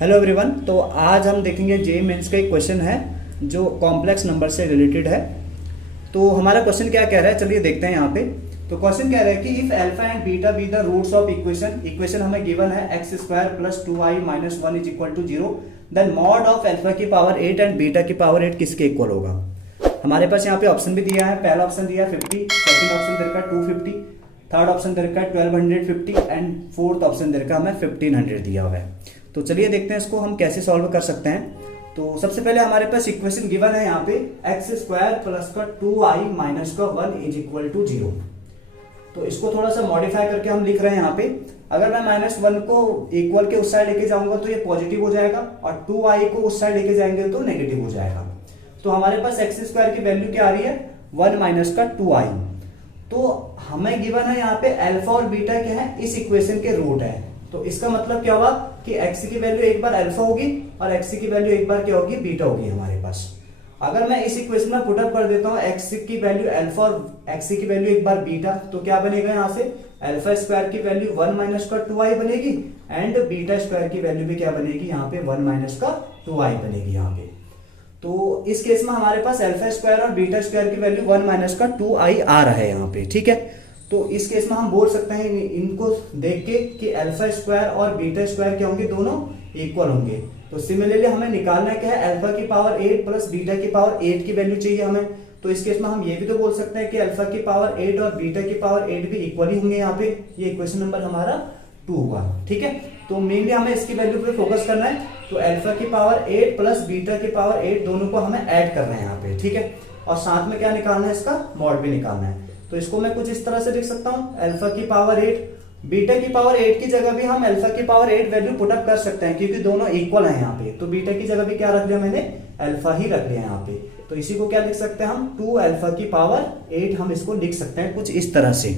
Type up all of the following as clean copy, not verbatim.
Hello everyone. तो आज हम देखेंगे जेईई मेंस का एक क्वेश्चन है जो कॉम्प्लेक्स नंबर से रिलेटेड है। तो हमारा क्वेश्चन क्या कह रहा है, चलिए देखते हैं यहाँ पे। तो क्वेश्चन कह रहा है कि if alpha and beta be the roots of equation हमें गिवन है x square plus 2i minus 1 is equal to 0, then mod of alpha की पावर 8 एंड बीटा की पावर 8 किसके इक्वल होगा। हमारे पास यहाँ पे ऑप्शन भी दिया है। पहला ऑप्शन दिया है 50, सेकंड ऑप्शन दे रखा है 250, थर्ड ऑप्शन दे रखा है 1250 एंड फोर्थ ऑप्शन दे रखा है हमें 1500 दिया हुआ है। तो चलिए देखते हैं इसको हम कैसे सॉल्व कर सकते हैं। तो सबसे पहले हमारे पास इक्वेशन गिवन है यहाँ पे एक्स स्क्वायर प्लस का 2i माइनस का 1 इज इक्वल टू 0। तो इसको थोड़ा सा मॉडिफाई करके हम लिख रहे हैं यहाँ पे। अगर मैं -1 को इक्वल के उस साइड लेके जाऊंगा तो ये पॉजिटिव हो जाएगा और 2i को उस साइड लेके जाएंगे तो नेगेटिव हो जाएगा। तो हमारे पास एक्स स्क्वायर की वैल्यू क्या आ रही है 1 माइनस का 2i। तो हमें गिवन है यहाँ पे अल्फा और बीटा क्या है इस इक्वेशन के रूट है। तो इसका मतलब क्या हुआ कि x की वैल्यू एक बार अल्फा होगी और x की वैल्यू एक बार क्या होगी बीटा होगी हमारे पास। अगर मैं इस इक्वेशन में पुटअप कर देता हूँ x की वैल्यू अल्फा और x की वैल्यू एक बार बीटा, तो क्या बनेगा यहाँ से अल्फा स्क्वायर की वैल्यू 1 माइनस का 2i बनेगी एंड बीटा स्क्वायर की वैल्यू भी क्या बनेगी यहाँ पे 1 माइनस का 2i बनेगी यहाँ पे। तो इस केस में हमारे पास अल्फा स्क्वायर और बीटा स्क्वायर की वैल्यू 1 माइनस का 2i आ रहा है यहाँ पे, ठीक है। तो इस केस में हम बोल सकते हैं इनको देख के कि अल्फा स्क्वायर और बीटा स्क्वायर क्या होंगे, दोनों इक्वल होंगे। तो सिमिलरली हमें निकालना क्या है अल्फा की पावर 8 प्लस बीटा की पावर 8 की वैल्यू चाहिए हमें। तो इस केस में हम ये भी तो बोल सकते हैं कि अल्फा की पावर 8 और बीटा की पावर 8 भी इक्वल ही होंगे यहाँ पे। ये इक्वेशन नंबर हमारा 2 हुआ, ठीक है। तो मेनली हमें इसकी वैल्यू पे फोकस करना है। तो अल्फा की पावर 8 प्लस बीटा की पावर 8 दोनों को हमें ऐड करना है यहाँ पे, ठीक है। और साथ में क्या निकालना है, इसका मॉड भी निकालना है। तो इसको मैं कुछ इस तरह से लिख सकता हूँ अल्फा की पावर 8, बीटा की पावर 8 की जगह भी हम अल्फा की पावर 8 वैल्यू पुटअप कर सकते हैं क्योंकि दोनों इक्वल हैं यहाँ पे। तो बीटा की जगह भी क्या रख लिया मैंने, अल्फा ही रख लिया यहाँ पे। तो इसी को क्या लिख सकते हैं हम 2 अल्फा की पावर 8 हम इसको लिख सकते हैं कुछ इस तरह से।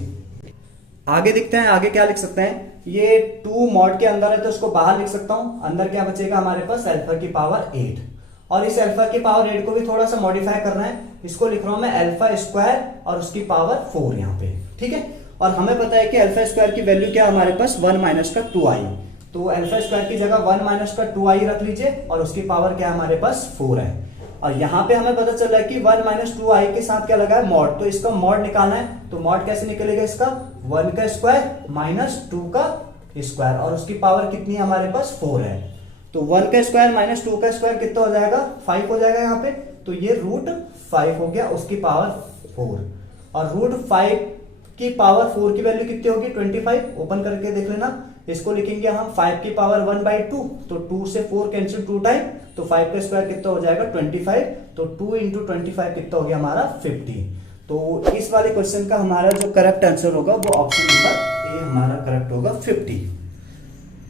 आगे दिखते हैं, आगे क्या लिख सकते हैं। ये 2 मॉड के अंदर है तो इसको बाहर लिख सकता हूँ। अंदर क्या बचेगा हमारे पास अल्फा की पावर 8 और इस अल्फा की पावर 8 को भी थोड़ा सा मॉडिफाई करना है। इसको लिख रहा हूं मैं अल्फा स्क्वायर और उसकी पावर 4 यहाँ पे, ठीक है। और हमें पता है कि अल्फा स्क्वायर की वैल्यू क्या हमारे पास 1 माइनस का 2i। तो अल्फा स्क्वायर की जगह 1 माइनस का 2i रख लीजिए और उसकी पावर क्या हमारे पास 4 है। और यहाँ पे हमें पता चल रहा है कि 1 माइनस 2i के साथ क्या लगा है मॉड। तो इसका मॉड निकालना है। तो मॉड कैसे निकलेगा इसका 1 का स्क्वायर माइनस 2 का स्क्वायर और उसकी पावर कितनी है हमारे पास 4 है। तो 1 का स्क्वायर माइनस 2 का स्क्वायर कितना हो जाएगा 5 हो जाएगा यहाँ पे। तो ये रूट 5 हो गया, उसकी पावर 4 और रूट 5 की पावर 4 की वैल्यू कितनी होगी 25। ओपन करके देख लेना। इसको लिखेंगे हम 5 की पावर 1/2। तो 2 से 4 कैंसिल 2 टाइम, तो 5 का स्क्वायर कितना हो जाएगा 25। तो 2 इंटू 25 कितना हो गया हमारा 50। तो इस वाले क्वेश्चन का हमारा जो करेक्ट आंसर होगा वो ऑप्शन नंबर ए हमारा करेक्ट होगा 50।